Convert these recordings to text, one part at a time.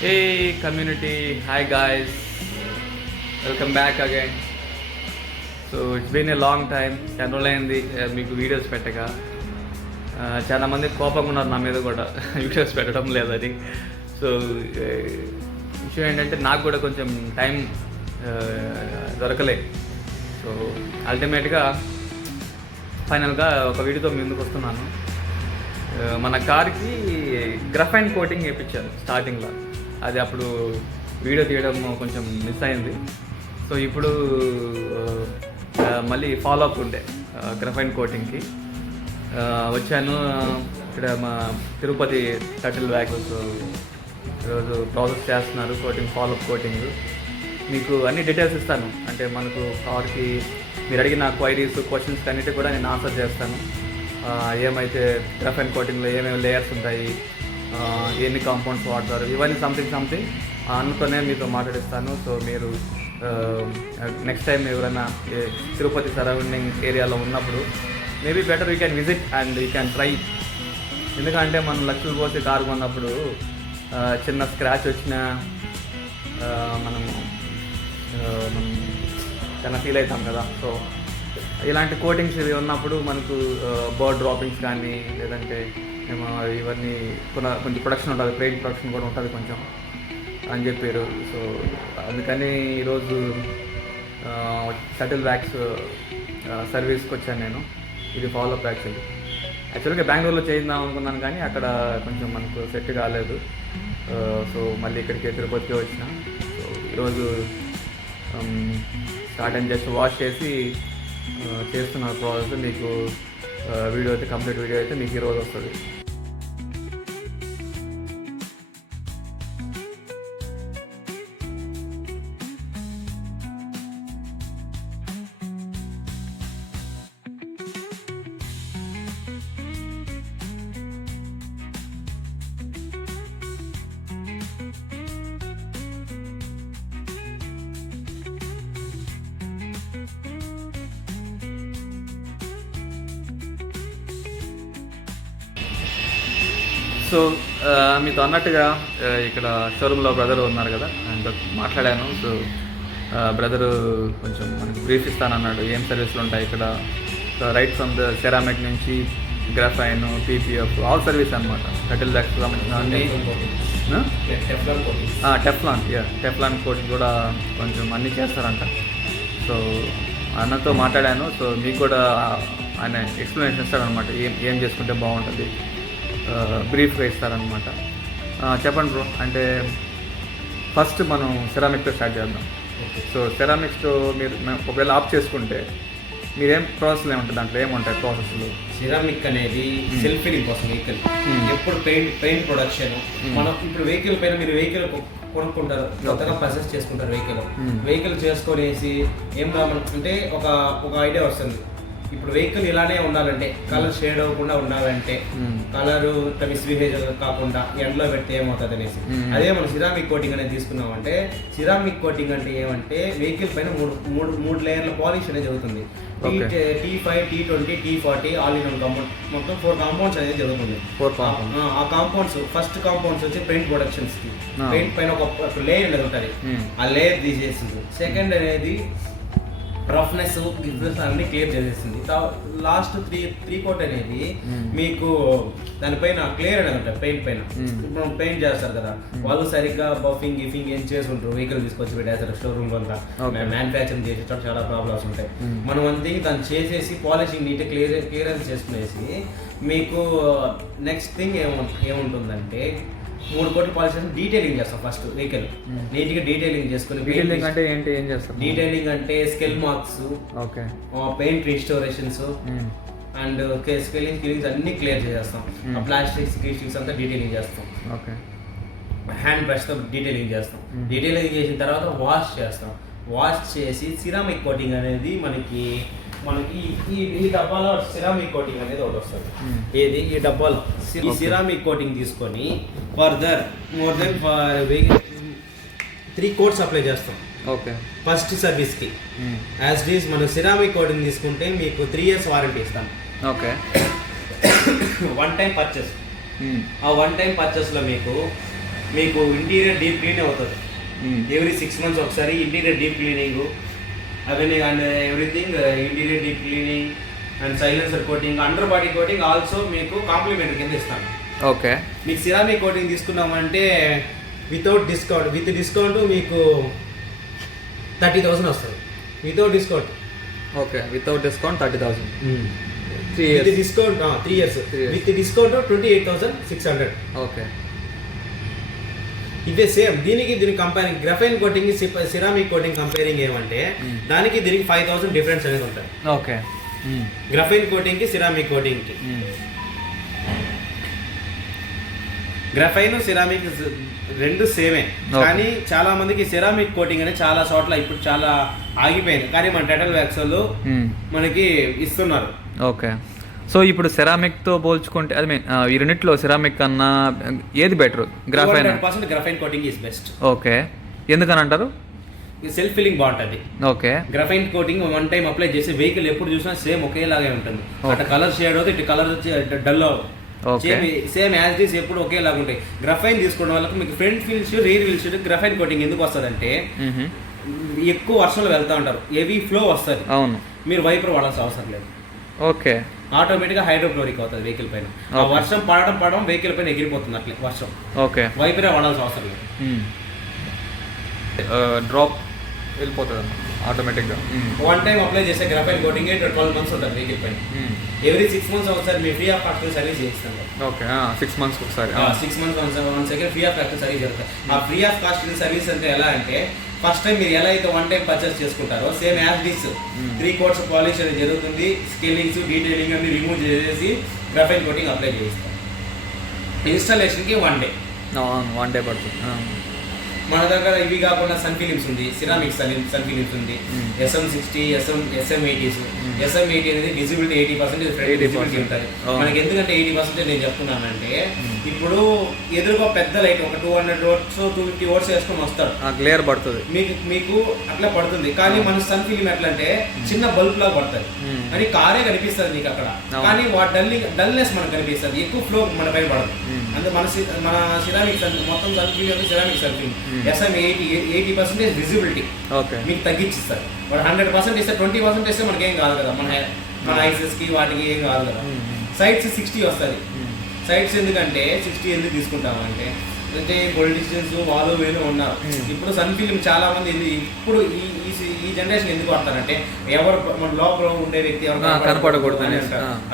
Hey community, hi guys, welcome back again. So it's been a long time. చంద్రలైంది మీకు videos పెట్టక చాలా మంది కోపంగా ఉన్నారు నా మీద కూడా వీడియోస్ పెట్టడం లేదని. సో విషయం ఏంటంటే నాకు కూడా కొంచెం టైం దొరకలే. సో అల్టిమేట్గా ఫైనల్గా ఒక వీడియోతో ముందుకు వస్తున్నాను. మన కార్కి గ్రఫైన్ కోటింగ్ వేయించాను స్టార్టింగ్లో. అది అప్పుడు వీడియో తీయడం కొంచెం మిస్ అయింది. సో ఇప్పుడు మళ్ళీ ఫాలో అప్ ఉండే గ్రఫైన్ కోటింగ్కి వచ్చాను. ఇక్కడ మా తిరుపతి టటిల్ బ్యాగ్ ఈరోజు ప్రాసెస్ చేస్తున్నారు కోటింగ్, ఫాలో అప్ కోటింగ్. మీకు అన్ని డీటెయిల్స్ ఇస్తాను. అంటే మనకు కార్కి మీరు అడిగిన క్వైరీస్, క్వశ్చన్స్ అన్నిటి కూడా నేను ఆన్సర్ చేస్తాను. ఏమైతే గ్రఫైన్ కోటింగ్లో ఏమేమి లేయర్స్ ఉంటాయి, ఎన్ని కాంపౌండ్స్ వాడతారు, ఇవన్నీ సంథింగ్ అన్నతోనే మీతో మాట్లాడిస్తాను. సో మీరు నెక్స్ట్ టైం ఎవరైనా తిరుపతి సరౌండింగ్ ఏరియాలో ఉన్నప్పుడు maybe better you can visit and you can try. ఎందుకంటే మనం లక్షలు పోసి కారు కొన్నప్పుడు చిన్న స్క్రాచ్ వచ్చినా మనం చాలా ఫీల్ అవుతాం కదా. సో ఇలాంటి కోటింగ్స్ ఇవి ఉన్నప్పుడు మనకు బర్డ్ డ్రాపింగ్స్ కానీ లేదంటే ఇవన్నీ కొంచెం ప్రొడక్షన్ ఉంటుంది, పెయింట్ ప్రొడక్షన్ కూడా ఉంటుంది కొంచెం అని చెప్పారు. సో అందుకని ఈరోజు షటిల్ బ్యాగ్స్ సర్వీస్కి వచ్చాను నేను. ఇది ఫాలో అప్ యాక్చువల్గా బెంగళూరులో చేద్దాం అనుకున్నాను కానీ అక్కడ కొంచెం మనకు సెట్ కాలేదు. సో మళ్ళీ ఇక్కడికి తిరుపతికి వచ్చిన. సో ఈరోజు స్టార్ట్ అండ్ జస్ట్ వాష్ చేసి చేస్తున్న ప్రాసెస్ మీకు వీడియో అయితే కంప్లీట్ వీడియో అయితే మీకు ఈరోజు వస్తుంది. సో మీతో అన్నట్టుగా ఇక్కడ షోరూంలో బ్రదర్ ఉన్నారు కదా, ఆయనతో మాట్లాడాను. సో బ్రదరు కొంచెం మనకి బ్రీఫ్ ఇస్తానన్నాడు ఏం సర్వీసులు ఉంటాయి ఇక్కడ. రైట్ ఫ్రమ్ ద సెరామిక్ నుంచి గ్రాఫైన్, పీపీఎఫ్, ఆల్ సర్వీస్ అనమాట. షటిల్ బ్యాగ్స్ సంబంధించిన అన్ని టెఫ్లాన్ కోటింగ్ కూడా కొంచెం అన్నీ చేస్తారంట. సో అన్నతో మాట్లాడాను. సో మీకు కూడా ఆయన ఎక్స్ప్లెనేషన్ ఇస్తారనమాట, ఏం చేసుకుంటే బాగుంటుంది, బ్రీఫ్గా ఇస్తారనమాట. చెప్పండి బ్రో. అంటే ఫస్ట్ మనం సెరామిక్తో స్టార్ట్ చేద్దాం. సో సెరామిక్స్తో మీరు ఒకవేళ ఆఫ్ చేసుకుంటే మీరేం ప్రాసెస్లు ఏముంటుంది, దాంట్లో ఏముంటాయి ప్రాసెస్లు? సిరామిక్ అనేది సెల్ఫ్ ఫిల్లింగ్ కోసం వెహికల్. ఎప్పుడు పెయింట్ ప్రొడక్షన్ మనం ఇప్పుడు వెహికల్ పైన మీరు వెహికల్ కొనుక్కుంటారు, కొత్తగా పర్చేస్ చేసుకుంటారు. వెహికల్ చేసుకొనేసి ఏం కావాలంటే ఒక ఐడియా వస్తుంది. ఇప్పుడు వెహికల్ ఇలానే ఉండాలంటే, కలర్ షేడ్ అవ్వకుండా ఉండాలంటే, కలర్ మిస్బిహేవ్ కాకుండా ఎండలో పెడితే ఏమవుతుంది అనేసి, అదే మనం సిరామిక్ కోటింగ్ అనేది తీసుకున్నామంటే, సిరామిక్ కోటింగ్ అంటే ఏమంటే వెహికల్ పైన మూడు లేయర్ల పాలిష్ అనేది జరుగుతుంది. T5, T20, T40 all in compound, మొత్తం 4 కాంపౌండ్స్ అనేది జరుగుతుంది. ఆ కాంపౌండ్స్ ఫస్ట్ కాంపౌండ్స్ వచ్చి పెయింట్ ప్రొడక్షన్స్ కి, పెయింట్ పైన ఒక లేయర్ అనేది ఉంటుంది, ఆ లేయర్ తీసేసింది. సెకండ్ అనేది రఫ్నెస్, బిజినెస్ అన్ని క్లియర్ చేసేసింది. లాస్ట్ త్రీ కోట్ అనేది మీకు దానిపైన క్లియర్ అనేది ఉంటుంది. పెయింట్ పైన ఇప్పుడు పెయింట్ చేస్తారు కదా, వాళ్ళు సరిగ్గా బఫింగ్ గిఫింగ్ ఏం చేసి ఉంటారు, వెహికల్ తీసుకొచ్చి పెట్టేస్తారు షోరూమ్ లో. మ్యానుఫ్యాక్చరింగ్ చేసేటప్పుడు చాలా ప్రాబ్లమ్స్ ఉంటాయి. మనం అంతే దాన్ని చేసేసి పాలిషింగ్ నీట్ క్లియరెన్స్ చేసుకునేసి మీకు నెక్స్ట్ థింగ్ ఏముంటుందంటే 3 కోట్లు పాలిష్ చేసి డీటెయిలింగ్ చేస్తాం. ఫస్ట్ వెహికల్ నీట్ గా డీటెయిలింగ్ చేసుకుని, డీటెయిలింగ్ అంటే ఏంటి, ఏం చేస్తాం? డీటెయిలింగ్ అంటే స్కెల్ మార్క్స్, పెయింట్ రిస్టోరేషన్స్ అండ్ స్కెలింగ్ కిలింగ్స్ అన్ని క్లియర్ చేసేస్తాం. ప్లాస్టిక్స్ గిస్టిక్స్ అంతా డీటెయిలింగ్ చేస్తాం. హ్యాండ్ బ్రష్ తో డీటెయిలింగ్ చేస్తాం. డీటెయిలింగ్ చేసిన తర్వాత వాష్ చేస్తాం. వాష్ చేసి సిరామిక్ కోటింగ్ అనేది మనకి ఈ డబ్బాలో సిరామిక్ కోటింగ్ అనేది ఒకటి వస్తుంది. ఏది ఈ డబ్బాలో ఈ సిరామిక్ కోటింగ్ తీసుకొని further more than 3 coats apply చేస్తాం. ఫస్ట్ సర్వీస్ కి యాజ్ ఇట్ ఈస్ మనం సిరామిక్ కోటింగ్ తీసుకుంటే మీకు 3 years వారంటీ ఇస్తాం. One time purchase. ఆ వన్ టైం పర్చేస్ లో మీకు మీకు ఇంటీరియర్ డీప్ క్లీన్ అవుతుంది. ఎవ్రీ 6 months ఒకసారి ఇంటీరియర్ డీప్ క్లీనింగ్ అవన్నీ and everything interior deep cleaning and silencer coating, under body coating also మీకు కాంప్లిమెంటరీ కింద ఇస్తాను. ఓకే. మీకు సిరామిక్ కోటింగ్ తీసుకున్నామంటే విత్ డిస్కౌంట్ మీకు 30,000 వస్తుంది without discount. Okay, without discount 30,000. 3 years discount 3 years with discount 28,600. Okay. ఇదే same దీనికి comparing graphene coating ceramic coating comparing ఏమంటే దానికి దీనికి 5,000 డిఫరెన్స్ అనేది ఉంటుంది. ఓకే. గ్రాఫైన్ కోటింగ్ కి సిరామిక్ కోటింగ్ కి గ్రాఫైన్ సిరామిక్ రెండు సేమే, కానీ చాలా మందికి సిరామిక్ కోటింగ్ అనేది చాలా చోట్ల ఇప్పుడు చాలా ఆగిపోయింది, కానీ మన టైటల్ వ్యాక్స్ వాళ్ళు మనకి ఇస్తున్నారు. ఓకే. సో ఇప్పుడు సెరామిక్తో పోల్చుకుంటే ఐ మీన్ ఈ రెండిట్లో సెరామిక్ కన్నా ఏది better? Graphene. 100% graphene coating is best. Okay, ఎందుకని అంటారు? సెల్ఫ్ ఫీలింగ్ బాగుంటుంది. Okay. Graphene coating one time apply చేసి వెహికల్ ఎప్పుడు చూసినా సేమ్ ఒకేలాగే ఉంటుంది. అటు కలర్ షేడ్ అవుతుంది, ఇటు colour dull same as these ఎప్పుడు ఒకేలాగా ఉంటాయి. గ్రాఫైన్ తీసుకోవడం వల్ల మీకు front wheel sheet, rear wheel sheet graphene coating ఎందుకు వస్తుంది అంటే ఎక్కువ వర్షంలో వెళ్తా ఉంటారు, హెవీ ఫ్లో వస్తుంది. అవును. మీరు వైపర్ వాడాల్సిన అవసరం లేదు. ఓకే. ఆటోమేటిక్గా హైడ్రోక్లోరిక్ అవుతుంది వెహికల్ పైన. వర్షం పడడం వెహికల్ పైన ఎగిరిపోతుంది అట్లే వర్షం. ఓకే. వైపరే వాడాల్సిన అవసరం లేదు. డ్రాప్ వెళ్ళిపోతుంది ఆటోమేటిక్గా. వన్ టైం అప్లై చేసే గ్రాఫైన్ కోటింగ్ 12 months ఉంటుంది వెహికల్ పైన. ఎవ్రీ 6 months ఒకసారి మీ ఫ్రీ ఆఫ్ ఫ్యాక్టరీ సర్వీస్ చేయిస్తాను. ఓకే. 6 months ఒకసారి. 6 months one second free of factory service జరుగుతుంది. ఆ ఫ్రీ ఆఫ్ కాస్ట్ సర్వీస్ అంటే ఎలా అంటే ఫస్ట్ టైం మీరు ఎలా అయితే వన్ టైం పర్చేస్ చేసుకుంటారో సేమ్ యాజ్ డిస్ 3 coats పాలిష్ అనేది జరుగుతుంది. స్కేలింగ్స్ డీటెయిలింగ్ అన్ని రిమూవ్ చేసేసి గ్రాఫైన్ కోటింగ్ అప్లై చేయిస్తాం. ఇన్స్టాలేషన్కి 1 day. 1 day పడుతుంది. మన దగ్గర ఇవి కాకుండా సన్ ఫిలిమ్స్ ఉంది, సిరామిక్ సన్ ఫిలిమ్స్ ఉంది, SM60, SM80. SM80 అనేది విజిబిలిటీ 80% విజిబిలిటీ ఉంటుంది మనకి. ఎందుకంటే 80% నేను చెప్తున్నానంటే ఇప్పుడు ఎదురుగా పెద్ద లైట్ ఒక 200 watts 250 watts వేసుకొని వస్తాడు, క్లియర్ పడుతుంది మీకు అట్లా పడుతుంది. కానీ మన సన్ ఫిలిం ఎట్లా అంటే చిన్న బల్బ్ లాగా పడుతుంది, కానీ కారే కనిపిస్తుంది మీకు అక్కడ, కానీ డల్నెస్ మనకు కనిపిస్తుంది, ఎక్కువ ఫ్లో మన పైన పడదు. అంటే మన సిరామిక్ మొత్తం sun film ceramic sun film SM80 visibility మీకు తగ్గించిస్తారు. వాడు 100% ఇస్తే 20% ఇస్తే మనకి ఏం కాదు కదా, మన ఐసెస్కి వాటికి ఏం కాదు కదా. సైడ్స్ 60 వస్తుంది. సైడ్స్ ఎందుకంటే 60 ఎందుకు తీసుకుంటామంటే అంటే పొలిటీషియన్స్ వాళ్ళు వీళ్ళు ఉన్నారు. ఇప్పుడు సన్ ఫిలిం చాలా మంది ఇప్పుడు ఈ జనరేషన్ ఎందుకు వాడతారంటే ఎవరు మన లోపల ఉండే వ్యక్తి ఎవరు కనపడకూడదు.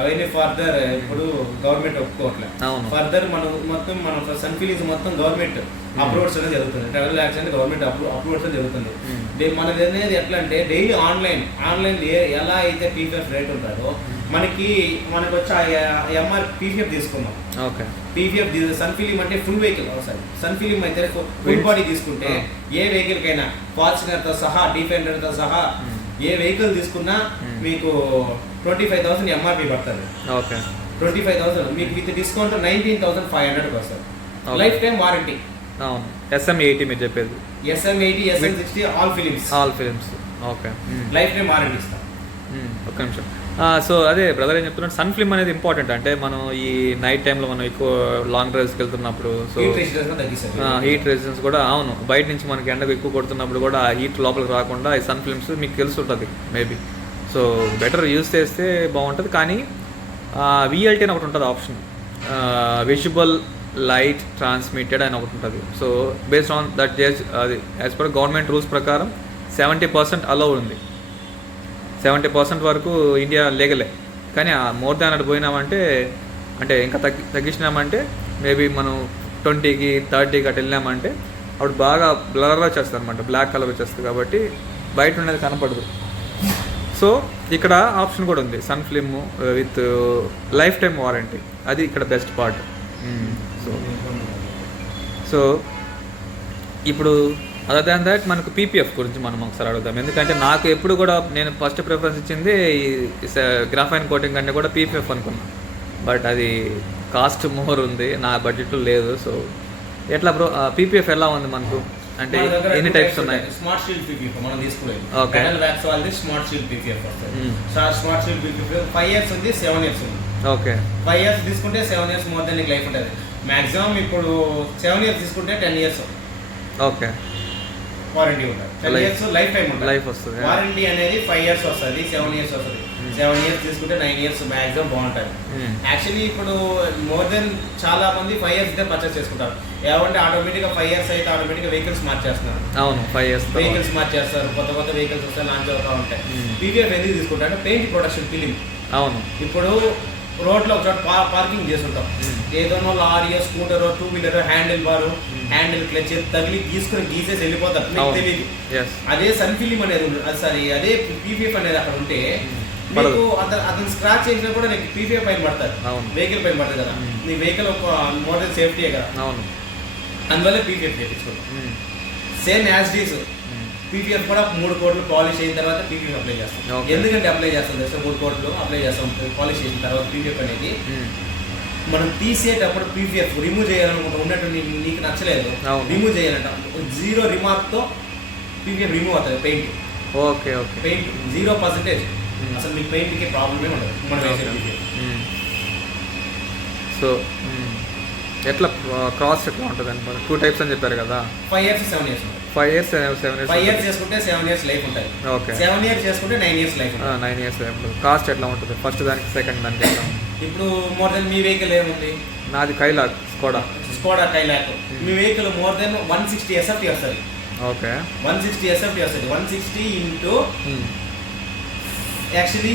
అవన్నీ ఫర్దర్ ఇప్పుడు గవర్నమెంట్ ఒప్పుకోవట్లేదు. ఫర్దర్ మన సన్ ఫిలిమ్స్ మొత్తం గవర్నమెంట్ అప్లోడ్స్ అనేది జరుగుతుంది. ట్రావెల్ యాక్స్ అనేది గవర్నమెంట్ అప్లోడ్స్ అనేది జరుగుతుంది. మనది అనేది ఎట్లా అంటే డైలీ ఆన్లైన్ ఎలా అయితే పీపీఎఫ్ రేట్ ఉంటుందో మనకి వచ్చి ఎంఆర్ పీపీఎఫ్ తీసుకున్నాం. ఓకే. పీపీఎఫ్ సన్ ఫిలిం అంటే ఫుల్ వెహికల్ అవసరం. సన్ ఫిలిం అయితే ఫుల్ బాడీ తీసుకుంటే ఏ వెహికల్ కైనా ఫార్చునర్తో సహా డిఫెండర్తో సహా ఏ వెహికల్ తీసుకున్నా మీకు 25,000 ఎంఆర్పీ పడుతుంది. ఓకే. 25,000 మీకు విత్ డిస్కౌంట్ 19,500 వస్తుంది. Life time warranty. అవును. SM80 మీరు చెప్పేది. SM80 SM60 all films. Okay. Life time warranty ఇస్తాం. ఒక్క నిమిషం. సో అదే బ్రదర్ ఏం చెప్తున్నాడు, సన్ ఫిల్మ్ అనేది ఇంపార్టెంట్. అంటే మనం ఈ నైట్ టైంలో మనం ఎక్కువ లాంగ్ డ్రైవ్స్కి వెళ్తున్నప్పుడు సో హీట్ రెసిస్టెన్స్ కూడా అవును బయట నుంచి మనకి ఎండకు ఎక్కువ కొడుతున్నప్పుడు కూడా ఆ హీట్ లోపలికి రాకుండా ఈ సన్ ఫిల్మ్స్ మీకు తెలుసుంటుంది మేబీ. సో బెటర్ యూస్ చేస్తే బాగుంటుంది. కానీ VLT అని ఒకటి ఉంటుంది ఆప్షన్, విజిబుల్ లైట్ ట్రాన్స్మిటెడ్ అని ఒకటి ఉంటుంది. సో బేస్డ్ ఆన్ దట్ అది యాజ్ పర్ గవర్నమెంట్ రూల్స్ ప్రకారం 70% అలౌ ఉంది. 70% వరకు ఇండియా లీగలే. కానీ మోర్ దాన్ అటు పోయినామంటే అంటే ఇంకా తగ్గించినామంటే మేబీ మనం 20కి 30కి అటు వెళ్ళినామంటే అప్పుడు బాగా బ్లర్గా వచ్చేస్తుంది అనమాట, బ్లాక్ కలర్ వచ్చేస్తుంది. కాబట్టి బయట ఉండేది కనపడదు. సో ఇక్కడ ఆప్షన్ కూడా ఉంది, sun film with life time warranty. అది ఇక్కడ బెస్ట్ పార్ట్. సో ఇప్పుడు అదర్ దాన్ దాట్ మనకు పీపీఎఫ్ గురించి మనం ఒకసారి అడుగుదాం. ఎందుకంటే నాకు ఎప్పుడు కూడా నేను ఫస్ట్ ప్రిఫరెన్స్ ఇచ్చింది గ్రాఫైన్ కోటింగ్ కంటే కూడా పీపీఎఫ్ అనుకున్నాను. బట్ అది కాస్ట్ మోర్ ఉంది, నా బడ్జెట్లో లేదు. సో ఎట్లా బ్రో పీపీఎఫ్ ఎలా ఉంది మనకు? అంటే ఎన్ని టైప్స్ ఉన్నాయి? స్మార్ట్ షీల్డ్ పీపీఎఫ్ మనం తీసుకునేది. ఓకే. వ్యాక్స్ వాళ్ళది స్మార్ట్ షీల్డ్ పీపీఎఫ్ వస్తుంది. స్మార్ట్ షీల్డ్ పీపీఎఫ్ 5 years ఉంది, 7 years ఉంది. ఓకే. 5 years తీసుకుంటే 7 years మోర్ దెన్ లైఫ్ ఉంటుంది. మాక్సిమం ఇప్పుడు 7 years తీసుకుంటే 10 years ఓకే, వారంటీ ఉంటుంది. 10 years లైఫ్ టైం ఉంటుంది. లైఫ్ వస్తుంది. వారంటీ అనేది 5 years వస్తుంది, 7 years వస్తుంది. 7 years తీసుకుంటే 9 years మాక్సిమం బాగుంటుంది. యాక్చువల్లీ ఇప్పుడు మోర్ దెన్ చాలా మంది 5 years అయితే పర్చేస్ చేసుకుంటారు. ఏమంటే ఆటోమేటిక్గా 5 years అయితే ఆటోమేటిక్గా వెహికల్స్ మార్చేస్తున్నారు. అవును, 5 years వెహికల్స్ మార్చేస్తారు, కొత్త కొత్త వెహికల్స్ వస్తే లాంచ్ అవుతూ ఉంటాయి. పీవీఎఫ్ ఎందుకు తీసుకుంటారు అంటే పెయింట్ ప్రొడక్షన్ ఫిలిం. అవును, ఇప్పుడు రోడ్లో ఒక చోట పార్కింగ్ చేస్తుంటాం, ఏదైనా lorry, scooter, 2-wheeler, handle clutch తగిలి గీసేసి వెళ్ళిపోతారు, మీకు తెలియదు. అదే సన్ ఫిలిం అనేది అదే పీవీఎఫ్ అనేది అక్కడ ఉంటే మీకు అతను స్క్రాచ్ చేసినా కూడా నీకు పీవీఎఫ్ పైన పడతారు, వెహికల్ పైన పడుతుంది కదా. నీ వెహికల్ ఒక మోర్ సేఫ్టీయే కదా. అవును, అందువల్ల పీవీఎఫ్ చేయించుకుంటాం. సేమ్ యాజ్ డీస్ పీవీఎఫ్ కూడా 3 కోట్లు పాలిష్ అయిన తర్వాత పీవీఎఫ్ అప్లై చేస్తాం. ఎందుకంటే అప్లై చేస్తాం తెలుసా, 3 కోట్లు అప్లై చేస్తాం పాలిష్ చేసిన తర్వాత. పీవీఎఫ్ అనేది మనం తీసేటప్పుడు పీవీఎఫ్ రిమూవ్ చేయాలనుకుంటా, ఉన్నట్టు నీకు నచ్చలేదు రిమూవ్ చేయాలంట, 0 రిమార్క్తో పీవీఎఫ్ రిమూవ్ అవుతుంది. Paint okay, okay, paint 0%. అసలు మీ పెయింట్కి ప్రాబ్లమే ఉండదు మనం వేసే పీవీఎఫ్. సో ఎట్లా కాస్ట్ ఎట్లా ఉంటుంది అనమాట? 2 types అని చెప్పారు కదా. 5 years 7 years. 5 years 7 years. 5 years చేసుకుంటే 7 years లైఫ్ ఉంటుంది. ఓకే, 7 years చేసుకుంటే 9 years లైఫ్ ఉంటుంది. 9 years లైఫ్. కాస్ట్ ఎట్లా ఉంటుంది? ఫస్ట్ దానికి, సెకండ్ దానికి ఎట్లా? ఇప్పుడు మోర్ దెన్ మీ వెహికల్ ఏముంది? నాది కైలాక్, స్కోడా కైలాక్. మీ వెహికల్ మోర్ దెన్ 160 SFT వస్తుంది. ఓకే, 160 SFT వస్తుంది. 160 ఇంటూ యాక్చువల్లీ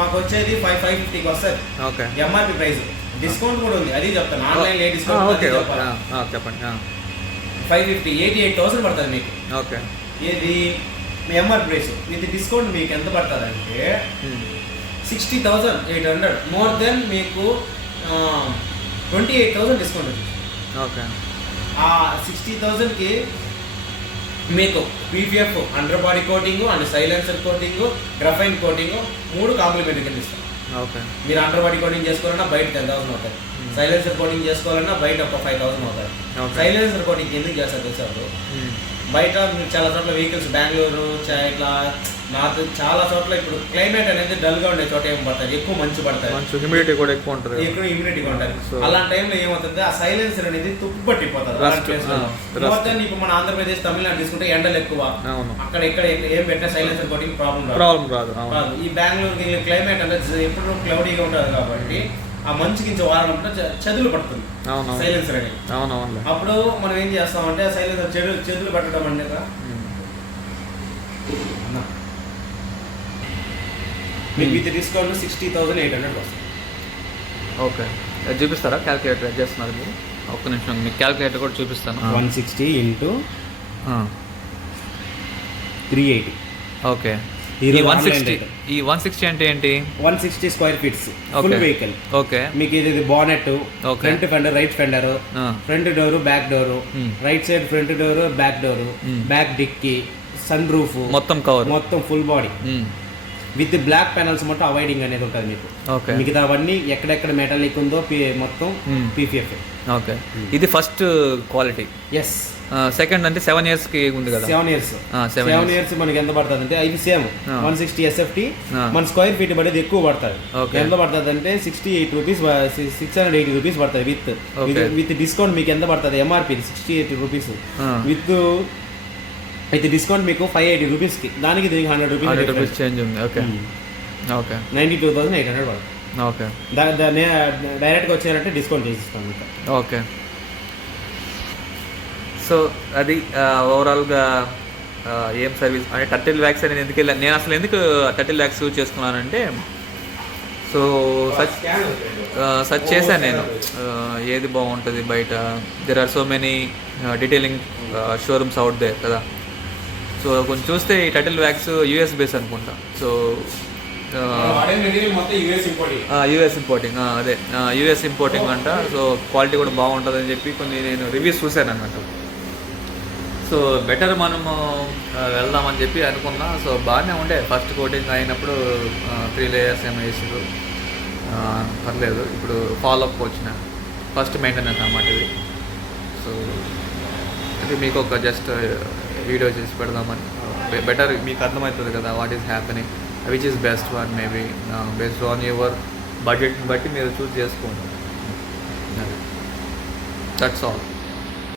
మాకు వచ్చేది 550కి వస్తుంది. Okay, MRP price. డిస్కౌంట్ కూడా ఉంది, అది చెప్తాను. ఆన్లైన్ ఏ డిస్కౌంట్ చెప్పండి. 550, 88,000 పడుతుంది మీకు. ఓకే, ఏది ఎంఆర్పి ప్రైస్ విత్ డిస్కౌంట్ మీకు ఎంత పడుతుంది అంటే 60,800. మోర్ దెన్ మీకు 28,000 డిస్కౌంట్ ఉంది. ఓకే, ఆ 60,000కి మీకు PVF, under body coating and silencer coating, graphene coating 3 complimentary కింద ఇస్తాం. ఓకే, మీరు అండర్ బాడీ కోటింగ్ చేసుకోవాలన్నా బయట 10,000 అవుతాయి. సైలెన్సర్ కోటింగ్ చేసుకోవాలన్నా బయట ఒక 5,000 అవుతాయి. సైలెన్సర్ కోటింగ్ ఎందుకు చేస్తారు తెలుసా? బయట చాలా చోట్ల వెహికల్స్ బెంగళూరు ఇట్లా నార్త్ చాలా చోట్ల ఇప్పుడు క్లైమేట్ అనేది డల్గా ఉండే చోట ఏం పడుతుంది, ఎక్కువ మంచు పడుతుంది, హ్యూమిడిటీ కూడా ఎక్కువ ఉంటుంది, ఎక్కువ హ్యూమిడిటీగా ఉంటుంది. అలాంటి టైంలో ఏమవుతుంది, ఆ సైలెన్సర్ అనేది తుప్పు పట్టిపోతుంది. మొత్తం ఇప్పుడు మన ఆంధ్రప్రదేశ్, తమిళనాడు తీసుకుంటే ఎండలు ఎక్కువ, అక్కడ ఇక్కడ ఏం పెట్టినా సైలెన్సర్ కోటింగ్ ప్రాబ్లం రాదు. ఈ బెంగళూరు క్లైమేట్ అనేది ఎప్పుడు క్లౌడీగా ఉంటుంది కాబట్టి ఆ మంచు కింద వారం చెదులు పడుతుంది సైలెన్సర్ అని. అప్పుడు మనం ఏం చేస్తామంటే సైలెన్సర్ చెదులు పట్టడం అంటే మీకు విత్ డిస్కౌంట్ 60,800 వస్తుంది. ఓకే, చూపిస్తారా? క్యాల్కులేటర్ చేస్తున్నారు మీరు? ఒక్క నిమిషం, మీకు క్యాల్కులేటర్ కూడా చూపిస్తాను. 160 ఇంటూ 380. ఓకే, ఈ 160 అంటే ఏంటి? 160 square feets full vehicle. Okay, మీకు ఇది bonnet, front fender, right fender, front door, back door, right side front door, back door, back dickey, sunroof, మొత్తం కవర్, మొత్తం full body with black panels మొత్తం avoiding అనేది ఉంటుంది మీకు. మిగతా అవన్నీ ఎక్కడెక్కడ మెటాలిక్ ఉందో మొత్తం పీపీఎఫ్. ఓకే, ఇది ఫస్ట్ క్వాలిటీ. ఎస్. సెకండ్ అంటే 7 years కి ఉంది కదా. 7 years మనకి ఎంత పడుతుంది అంటే ఇది సేమ్ 160 SFT. మన స్క్వేర్ ఫీట్ పడేది ఎక్కువ పడుతుంది. ఎంత పడుతుంది అంటే 68 రూపీస్, 680 రూపీస్ పడుతుంది విత్ డిస్కౌంట్. మీకు ఎంత పడుతుంది ఎంఆర్పి 68 రూపీస్, విత్ డిస్కౌంట్ మీకు 580 రూపీస్కి. దానికి దీనికి 100 రూపీస్ చేంజ్ ఉంది. ఓకే, ఓకే, 92,800 పడుతుంది. ఓకే, డైరెక్ట్గా వచ్చారంటే డిస్కౌంట్ చేసిస్తాను మీకు. ఓకే, సో అది ఓవరాల్గా ఏం సర్వీస్ అంటే 30 lakhs అని ఎందుకు వెళ్ళాను నేను అసలు, ఎందుకు 30 lakhs చేసుకున్నానంటే, సో సర్చ్ చేశాను నేను ఏది బాగుంటుంది బయట. There are so many detailing showrooms out there కదా. సో కొంచెం చూస్తే ఈ 30 lakhs US బేస్ అనుకుంటా. సో యూఎస్ ఇంపోర్టింగ్, అదే యూఎస్ ఇంపోర్టింగ్ అంట. సో క్వాలిటీ కూడా బాగుంటుంది అని చెప్పి కొన్ని నేను రివ్యూస్ చూశాను అన్నమాట. సో బెటర్ మనము వెళ్దామని చెప్పి అనుకున్నా. సో బాగానే ఉండే, ఫస్ట్ కోటింగ్ అయినప్పుడు 3 layers ఏమో వేసారు, పర్లేదు. ఇప్పుడు ఫాలోఅప్ వచ్చిన ఫస్ట్ మెయింటెనెన్స్ అన్నమాట ఇది. సో ఇది మీకు ఒక జస్ట్ వీడియో చేసి పెడదామని. బెటర్ మీకు అర్థమవుతుంది కదా what is happening, which is best one maybe based on your బడ్జెట్ని బట్టి మీరు చూస్ చేసుకోండి. That's all.